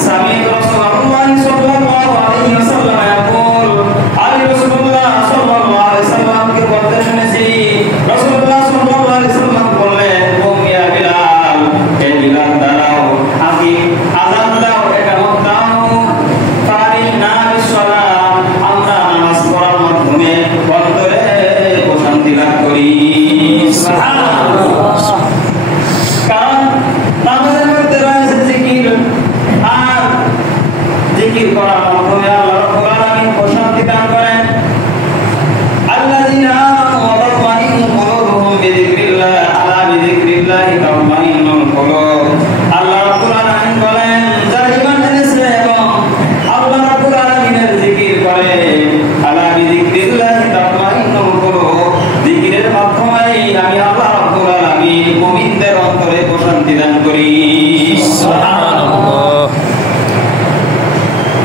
سمعت رسول الله صلى الله عليه وسلم يقول আমি রাসূলুল্লাহ সাল্লাল্লাহু আলাইহি সাল্লামকে বলতে শুনেছি রাসূলুল্লাহ সাল্লাল্লাহু আলাইহি সাল্লাম বললেন ও ইয়া বিলাল হে বিলাল দাঁড়াও আমি আযান দাও ইকামত দাও ফারিনা বিসসালাত আমরা নামাজ পড়ার মাধ্যমে অন্তরে প্রশান্তি লাভ করি সুবহানাল্লাহ কারণ নামাজের মধ্যে রয়েছে জিকির আর জিকির করার মাধ্যমে আল্লাহ রাব্বুল আলামিন প্রশান্তি দান করেন আল্লাযীনা আমানু ওয়া তাতমাইন্নু কুলুবুহুম বিযিকরিল্লাহ আলা বিযিকরিল্লাহি তাতমাইন্নুল কুলুব আল্লাহ রাব্বুল আলামিন বলেন যারা ঈমান এনেছে এবং আল্লাহ রাব্বুল আলামিনের জিকির করে আলা বিযিকরিল্লাহি তাতমাইন্নুল কুলুব জিকিরের মাধ্যমে আমি আল্লাহ রাব্বুল আলামিন মুমিনদের অন্তরে প্রশান্তি দান করি সুবহানাল্লাহ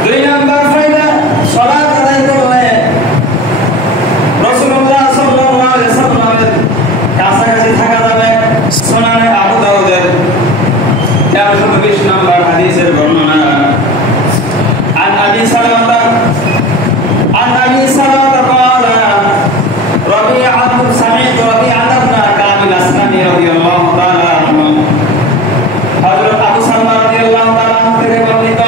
দুই নাম্বার ফায়দা সালাত আদায় করলে রাসূলুল্লাহ সাল্লাল্লাহু আলাইহি সাল্লামের কাছাকাছি থাকা যাবে সুনানে আবু দাউদের 1320 নাম্বার হাদিসের বর্ণনা عن ابي سلمة قال ربيعة سمعت ربيعة بن كعب الاسلمي رضي الله تعالى عنه হযরত আবু সালমা রাদিয়াল্লাহু তাআলা থেকে বর্ণিত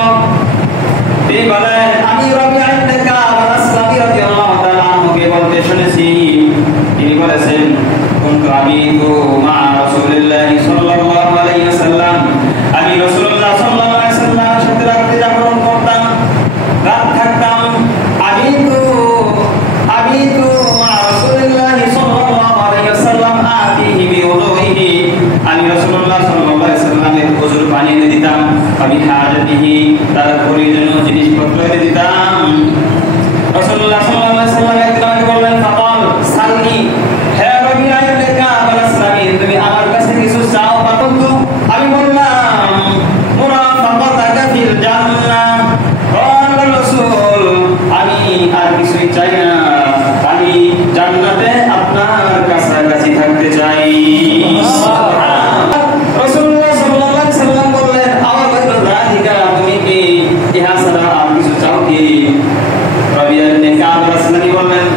তিনি বলেন আমি রবিআ ইবনে কাব আল-আসলামি রাদিয়াল্লাহু তাআলা আনহুকে বলতে শুনেছি তিনি বলেছেন কুনতু আবিতু মা রাসূলিল্লাহি সাল্লাল্লাহু আলাইহি ওয়াসাল্লাম আমি রাসূলুল্লাহ সাল্লাল্লাহু আলাইহি ওয়াসাল্লামের সাথে রাতে যাপন করতাম রাত থাকতাম আবিতু মা রাসূলিল্লাহি সাল্লাল্লাহু আলাইহি ওয়াসাল্লাম আতিহি বিউযুইহি আমি রাসূলুল্লাহ সাল্লাল্লাহু আলাইহি ওয়াসাল্লামের ওযুর পানি এনে দিতাম আমি হাজাতিহি তার প্রয়োজনীয় জিনিসপত্র এনে দিতাম রাসূলুল্লাহ সাল্লাল্লাহু আলাইহি ওয়াসাল্লাম একদিন বললেন ফাকাল সালনি হে রবিআ ইবনে কাব আল-আসলামি তুমি আমার কাছে কিছু চাও পারন্তু আমি বললাম মুরাফাকাতাকা ফিল জান্নাহ ও আল্লাহর রাসূল আমি আর কিছুই চাই না আমি জান্নাতে আপনার কাছাকাছি থাকতে চাই রাসূলুল্লাহ সাল্লাল্লাহু আলাইহি ওয়াসাল্লাম বললেন আওয়াজ যালিকা তুমি কি ইহা ছাড়া আর কিছু চাও কি রবিআ ইবনে কাব আল-আসলামি বললেন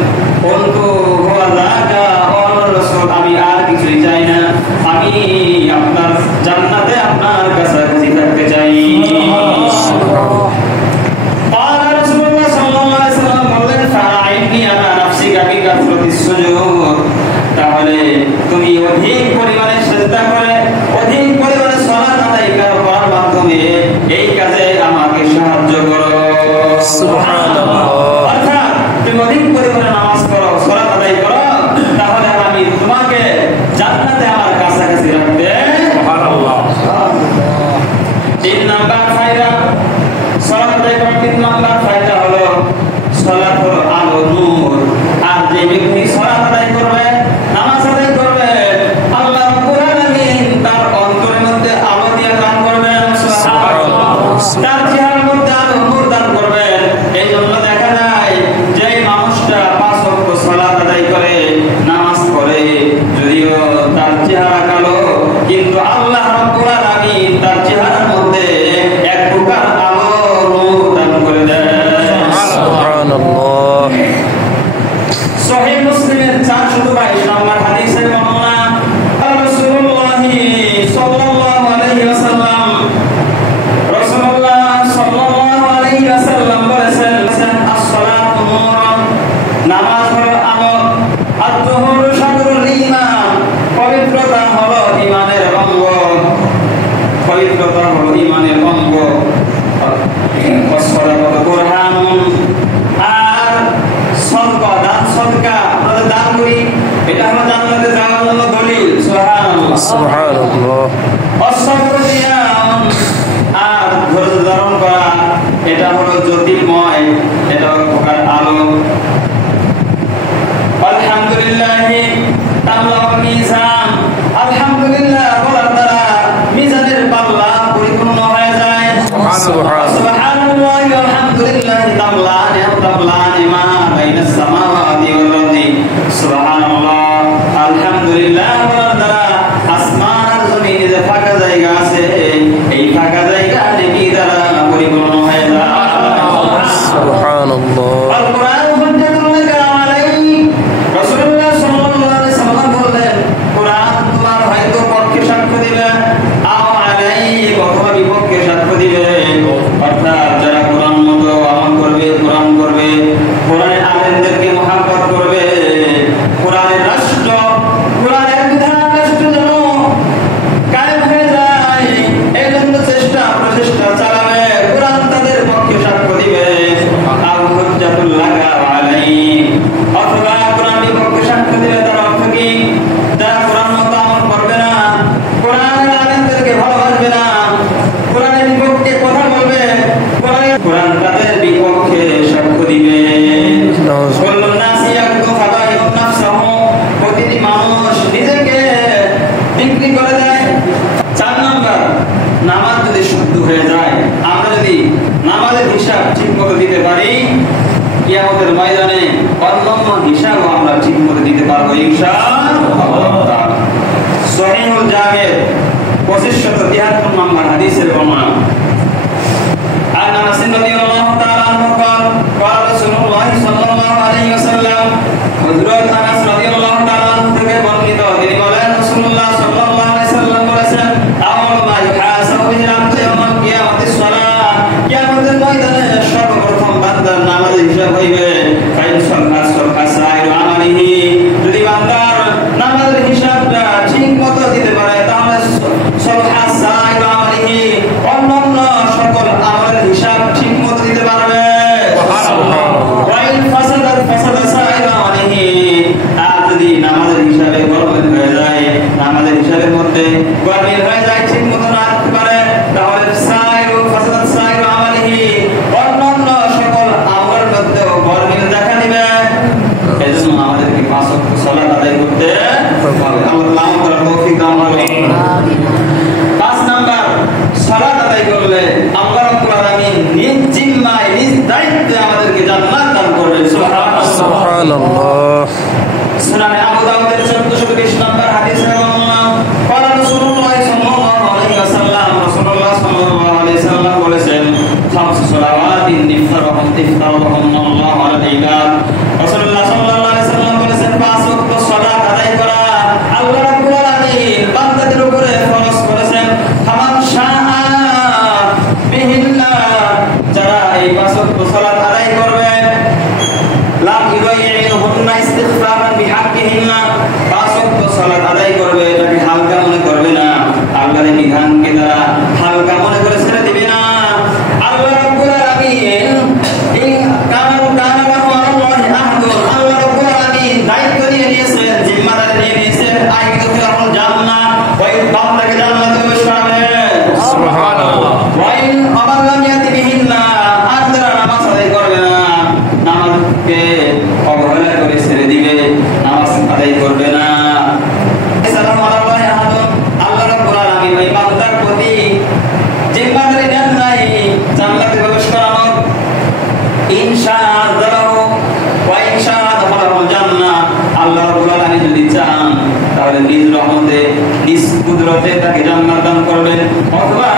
কুনতু হুয়া যাকা ও আল্লাহর রাসূল আমি আর কিছুই চাই না আমি আপনার জান্নাতে আপনার কাছাকাছি থাকতে চাই قال رسول الله صلى الله عليه وسلم বললেন ফারাইনি আলা নাফসিকা বিকাফরাতিস সুজুদ তাহলে তুমি অধিক পরিমাণে সিজদা করে অধিক পরিমাণে সালাত আদায় করার মাধ্যমে এই কাজে আমাকে সাহায্য করো সুবহানাল্লাহ অর্থাৎ তুমি অধিক পরিমাণে নামাজ পড়ো সালাত আদায় করো তাহলে আমি তোমাকে জান্নাতে আমার কাছাকাছি রাখতে সুবহানাল্লাহ তিন নাম্বার ফায়দা সালাত আদায় করার তিন নাম্বার ফায়দা হলো সালাত হলো আলো নূর আর যে ব্যক্তি সালাত আদায় করবে নামাজ আদায় করবে আল্লাহ রাব্বুল আলামিন তার অন্তরের মধ্যে আলো দিয়ে দান করবেন সুবহানাল্লাহ তার চেহারার মধ্যে আলো নূর দান করবেন এইজন্য দেখা যায় যে মানুষটা পাঁচ ওয়াক্ত সালাত আদায় করে নামাজ পড়ে যদিও তার চেহারা কালো কিন্তু আল্লাহ রাব্বুল আলামিন তার চেহারার মধ্যে এক প্রকার আলো নূর দান করে দেন সুবহানাল্লাহ সহিহ মুসলিমের 422 নম্বর হাদিসের বর্ণনা রাসূলুল্লাহ সাল্লাল্লাহু আলাইহি ওয়াসাল্লাম বলেছেন as-সালাতু নূরুন নামাজ হলো আলো আত-তাহুরু শাতরুল ঈমান পবিত্রতা হলো ঈমানের অঙ্গ পবিত্রতা হলো ঈমানের অঙ্গ ওয়াস-সালাতু বুরহানুন আর সদকা দান সদকা আমরা দান করি এটা হলো জান্নাতে যাওয়ার জন্য দলিল সুবহানাল্লাহ সুবহানাল্লাহ ওয়াস-সাবরু দিয়ান আর ধৈর্য ধারণ করা এটা হলো জ্যোতির্ময় এটা প্রকার আলো আলহামদুলিল্লাহ তাআলার মিজান আলহামদুলিল্লাহ বলার দ্বারা মিজানের পাল্লা পরিপূর্ণ হয়ে যায় সুবহানাল্লাহ আলহামদুলিল্লাহ তাআলান মা বাইনাস সামাওয়াতি ওয়াল আরদি সুবহানাল্লাহ আলহামদুলিল্লাহ বলার দ্বারা আসমান আর জমিনে যে ফাঁকা জায়গা আছে এই ফাঁকা জায়গা নেকি দ্বারা পরিপূর্ণ হয়ে যায়। সুবহানাল্লাহ। আল কোরআন হুজ্জাতুল লাকা আলাইক। রাসূলুল্লাহ সাল্লাল্লাহু আলাইহি সাল্লাম বললেন, কোরআন তোমার হয়তো পক্ষে সাক্ষ্য দিবে, আও আলাইক অথবা বিপক্ষে সাক্ষ্য দিবে। অর্থাৎ যারা কোরআন মতো আমল করবে, কোরআন করবে, কোরআনের আলেমদেরকে মহব্বত করবে, কোরআনের রাষ্ট্র, কোরআনের বিধান রাষ্ট্র যেন কায়েম হয়ে যায়, এই জন্য প্রচেষ্টা চালাবে, কোরআন তাদের পক্ষে সাক্ষ্য দিবে। আল হুজ্জাতুল লাকা আলাইক। অথবা কোরআন বিপক্ষে সাক্ষ্য দিবে, তার অর্থ কি? যারা কোরআন মতো আমল করবে না, কোরআনের আলেমদেরকে ভালোবাসবে না, কোরআনের বিপক্ষে কথা বলবে, কোরআন তাদের বিপক্ষে সাক্ষ্য দিবে। কুল্লুন নাসি ইয়াকদু ফাদাইউন নাফসাহু। প্রতিটি মানুষ নিজেকে বিক্রি করে দেয়। 4 নাম্বার, নামাজ যদি শুদ্ধ হয়ে যায়, আমরা যদি নামাজের হিসাব ঠিকমতো দিতে পারি, কিয়ামতের ময়দানে অন্যান্য হিসাবও আমরা ঠিকমতো দিতে পারবো ইনশাআল্লাহ। সহিহুল জামির 2573 নম্বর হাদিসের বর্ণনা। عن انس رضي الله تعالى عنه قال قال رسول الله صلى الله عليه وسلم حضرت انس رضي الله تعالى عنه থেকে বর্ণিত, তিনি বলেন রাসূলুল্লাহ সাল্লাল্লাহু আলাইহি সাল্লাম বলেছেন, আওয়াল মা ইউহাসাবু বিহি আল-আবদু ইয়াওমাল কিয়ামাতিস সালাহ। কিয়ামতের ময়দানে সর্বপ্রথম বান্দার নামাজের হিসাব হইবে। ফাইন সাল্লাহ সাইরু আমালিহি। যদি বান্দার নামাজের হিসাবটা ঠিকমতো দিতে পারে, তাহলে সাল্লাহ সাইরু আমালিহি, অন্যান্য সকল আমলের হিসাব ঠিকমতো দিতে পারবে। ওয়াইন ফাসাদাত ফাসাদা সাইরু আমালিহি। আর যদি নামাজের হিসাবে গরমিল হয়ে যায়, নামাজের হিসাবের মধ্যে গরমিল হয়ে যায়, ঠিকমতো না দিতে পারে, তাহলে সাইরু ফাসাদাত সাইরু আমালিহি, অন্যান্য সকল আমলের মধ্যেও গরমিল দেখা দিবে। এজন্য আমাদেরকে 5 ওয়াক্ত সালাত আদায় করতে হবে। আল্লাহ আমাদের তৌফিক দান করুন। 5 নাম্বার, সালাত আদায় করলে আল্লাহ রাব্বুল আলামিন নিজ জিম্মায়, নিজ দায়িত্বে আমাদেরকে জান্নাত দান করবেন। সুবহানাল্লাহ। সুনানে আবু দাউদের 1420 নম্বর হাদিসে قال رسول الله صلى الله عليه وسلم, রাসূলুল্লাহ সাল্লাল্লাহু আলাইহি ওয়াসাল্লাম বলেছেন, খামসু সালাওয়াতিন ইফতারাহুম আল্লাহু আলা ইবাদ। রাসূলুল্লাহ সাল্লাল্লাহু আলাইহি ওয়াসাল্লাম বলেছেন, 5 ওয়াক্ত সালাত আদায় করা আল্লাহ রাব্বুল আলামিন বান্দাদের উপরে ফরজ করেছেন। ফামান শাআ বিহিন্না, যারা এই 5 ওয়াক্ত সালাত আদায় করবে, লাম ইউবাইয়িনহুন্না ইস্তিগফারান বিহাক্কিহিন্না, 5 ওয়াক্ত সালাত আদায় করবে, এটাকে হালকা মনে করবে না, আল্লাহর বিধানকে তারা হালকা মনে করে ছেড়ে দিবে না। আল্লাহ রাব্বুল আলামিন আল্লাহ রাব্বুল আলামিন দায়িত্ব নিয়ে নিয়েছেন, জিম্মাদারি নিয়ে নিয়েছেন, আইয়ুদখিলুল জান্নাহ, ওই বান্দাকে জান্নাতে প্রবেশ করাবেন। সুবহানাল্লাহ। ওয়াইন আমান ইয়াতি বিহিন্না, আর যারা নামাজ আদায় করবে না, নামাজকে অবহেলা করে ছেড়ে দিবে, নামাজ আদায় করবে না, আল্লাহ রাব্বুল আলামিন ওই বান্দার প্রতি জিম্মাদারি নেন নাই জান্নাতে প্রবেশ করানোর। ইনশাআ যারাহু ওয়া ইনশাআ দাখালাহুল জান্নাহ, আল্লাহ রাব্বুল আলামিন যদি চান তাহলে নিজ রহমতে, নিজ কুদরতে তাকে জান্নাত দান করবেন, অথবা